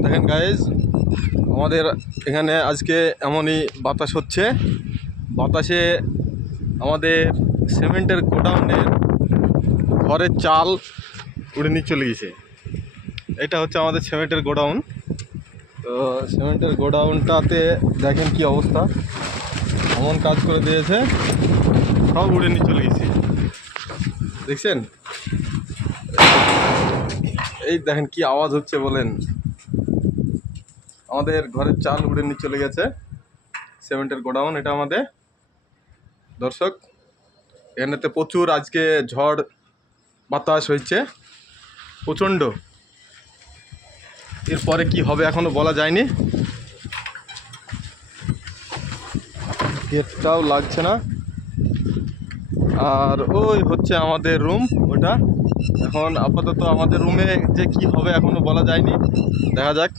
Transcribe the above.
দেখেন গাইজ, আমাদের এখানে আজকে এমনই বাতাস হচ্ছে। বাতাসে আমাদের সিমেন্টের গোডাউনের ঘরের চাল উড়ে নিয়ে চলে গেছে। এটা হচ্ছে আমাদের সিমেন্টের গোডাউন। তো সিমেন্টের গোডাউনটাতে দেখেন কি অবস্থা, এমন কাজ করে দিয়েছে, সব উড়ে নিয়ে চলে গেছে। দেখছেন, এই দেখেন কি আওয়াজ হচ্ছে বলেন। আমাদের ঘরের চাল উড়ে নিয়ে চলে গেছে। সিমেন্টের গোডাউন এটা আমাদের। দর্শক, এখানেতে প্রচুর আজকে ঝড় বাতাস হয়েছে, প্রচণ্ড। এরপরে কি হবে এখনো বলা যায়নি। গেটটাও লাগছে না। আর ওই হচ্ছে আমাদের রুম, ওটা। এখন আপাতত আমাদের রুমে যে কি হবে এখনো বলা যায়নি, দেখা যাক।